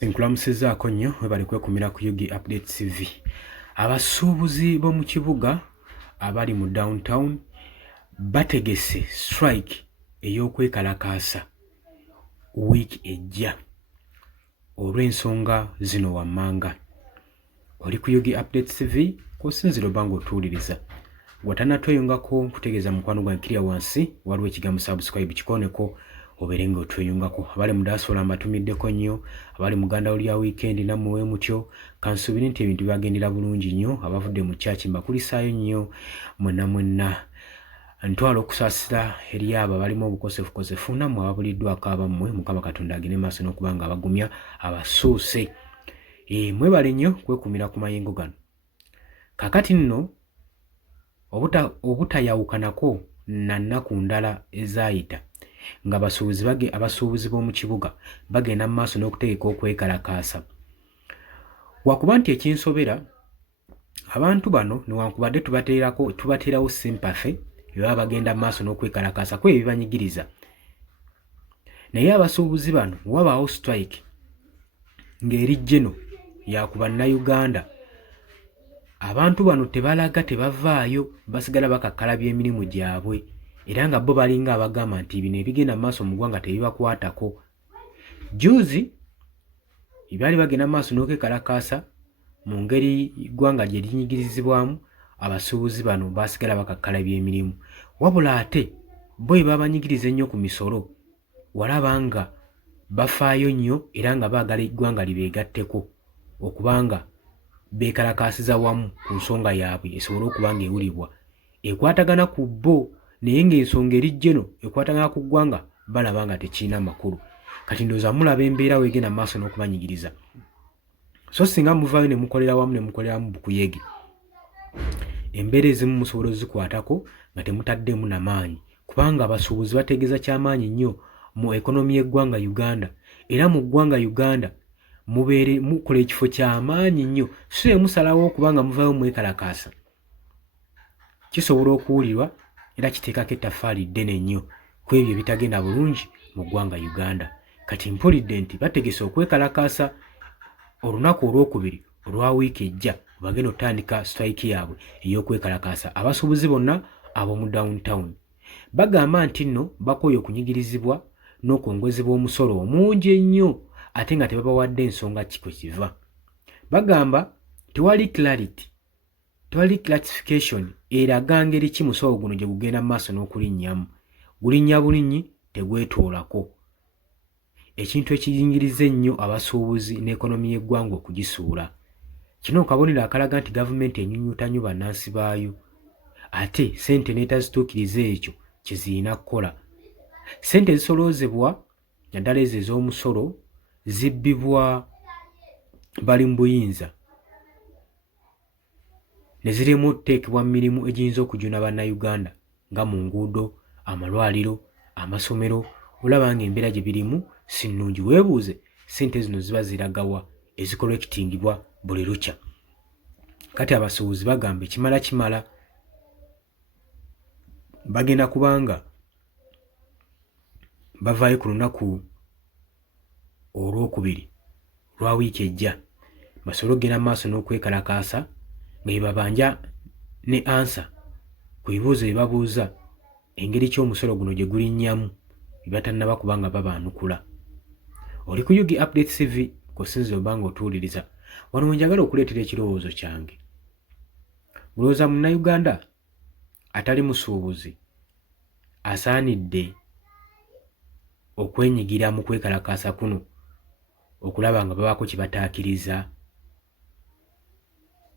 Nkulamusizaako nnyo webali kwekumira ku Yugi Update TV. Abasuubuzi b'omu kibuga abali mu downtown bategese strike ey'okwekalakaasa wiiki ejja olw'ensonga zino wammanga. Oli ku Yugi Update TV kw'osinzira oba ng'otuwuliriza. Bw'otannatweyungako nkutegeeza mukwano gwange kirya wansi waliwo ekigambo subscribe kikoneko obeere ng'otweyungako. Abali mu diaspora mbatumiddeko nnyo, abali mu ganda lya weekend nammwe mutyo, kansuubire nti ebintu byagendera bulungi nnyo. Abavudde mu kyaki mbakulisaayo nnyo mwenna. Ntwala okusaasira eri abo abalimu obukosefukosefu nammwe ababuliddwako abammwe, Mukama Katonda agende maaso n'okuba nga abagumya abasuuse. Mwebale nnyo kwekumira ku mayengo gano. Kakati nno obutayawukanako na nnaku ndala ezaayita nga abasuubuzi b'omu kibuga bagenda mu maaso n'okutegeka okwekalakaasa. Wakuba nti ekinsobera abantu bano newankubadde tubateerawo sympathy bwe bagenda mu maaso n'okwekalakaasa ku ebibanyigiriza, naye abasuubuzi bano wabaawo strike ng'eri jeno yaku bannayuganda, abantu bano tebalaga, tebavaayo, basigala bakakkalabya emirimu gyabwe era nga bo balinga abagamba nti bino ebigenda mu maaso mu ggwanga tebibakwatako. Juzi byali bagenda mu maaso n'okwekalakaasa mu ngeri ggwanga gye linyigirizibwamu, abasuubuzi bano basigala bakakkalabya emirimu. Wabula ate bo babanyigiriza ennyo ku misolo, walaba nga bafaayo nnyo era nga baagala eggwanga libeegatteko okubanga beekalakaasiza wamu ku nsonga yaabwe esobole okuba ng'ewulibwa. Ekwatagana ku bo naye ng'ensonga eri jeno ekwatagana ku ggwanga balaba nga tekirina makulu. Kati ndowooza mulaba embeera weegenda mu maaso n'okubanyigiriza. So singa muvaayo ne mukolera wamu ne mukoleramu bukuyege, embeera ezimu musobola ozikwatako nga temutaddemu n'amaanyi, kubanga abasuubuzi bategeeza ky'amaanyi nnyo mu ekonomi y'eggwanga Uganda, era mu ggwanga Uganda mubeere mukola ekifo ky'amaanyi nnyo. So musalawo okubanga muvaayo mwekalakaasa, kisobola okuwulirwa era kiteekako ettaffaali ddene nnyo ku ebyo ebitagenda bulungi mu ggwanga Uganda. Kati mpulidde nti bategese okwekalakaasa olunaku olwokubiri olwa wiiki ejja, bagenda otandika strike yaabwe ey'okwekalakaasa. Abasuubuzi bonna ab'omu downtown bagamba nti nno bakooye okunyigirizibwa n'okwongezebwa omusolo omungi ennyo ate nga tebabawadde ensonga kiko kiva. Bagamba tewali clarity, tewali clarification eraga ngeri ki musolo guno gye gugenda mu maaso n'okulinnyamu. Gulinnya bulinyi tegwetoolako, ekintu ekiyingiriza ennyo abasuubuzi n'ekonomi y'eggwanga okugisuula. Kino kabonero akalaga nti gavumenti enyunyuuta nnyo bannansi baayo, ate ssente n'etazituukiriza ekyo kye zirina kukola. Ssente ezisoloozebwa naddala ezo ez'omusolo zibbibwa bali mu buyinza ne zirema okuteekebwa mu mirimu egiyinza okujuna bannayuganda nga mu nguudo, amalwaliro, amasomero. Olaba nga embeera gye birimu si nnungi. Weebuuze ssente zino ziba ziragawa ezikolekitingibwa buli lukya. Kati abasuubuzi bagamba ekimala bagenda kubanga bavaayo ku lunaku olwokubiri lwa wiiki ejja basobole okugenda mu maaso n'okwekalakaasa nga bwe babanja ne ansa ku bibuuzo bye babuuza, engeri ky'omusolo guno gye gulinnyamu bye batannaba kubanga babaanukula. Oli ku Yugi Update TV kw'osinzira oba ng'otuwuliriza. Wano njagala okuleetera ekirowoozo kyange. Mulowooza munnayuganda atali musuubuzi asaanidde okwenyigira mu kwekalakaasa kuno okulaba nga babaako kye bataakiriza?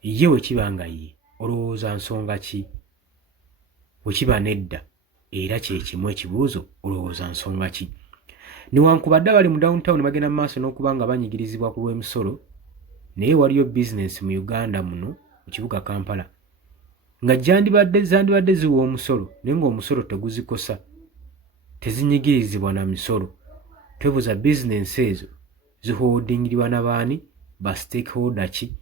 Ye bwe kiba nga ye olowooza nsonga ki? Bwe kiba nedda era kye kimu ekibuuzo, olowooza nsonga ki? Newankubadde abali mu downtown bagenda mu maaso n'okuba nga banyigirizibwa ku lw'emisolo, naye waliyo bizinensi mu Uganda muno mu kibuga Kampala nga zandibadde ziwa omusolo naye ng'omusolo teguzikosa, tezinyigirizibwa na misolo. Twebuuza bizinensi ezo ziholdingirwa na baani? Ba stakeholder ki?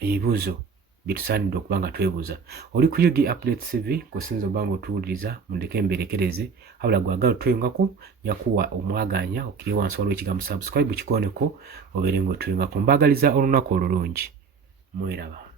Ebibuuzo bitusaanidde okuba nga twebuuza. Oli ku Yugi Updates TV kusinza oba nga otuwuliriza mundeke emberekereze habula gwagala twengako nyakuwa omwaganya okiri wansi waliwo ekigambo subscribe kikoneko obeere nga otwengako. Mbaagaliza olunaku olulungi. Mweraba.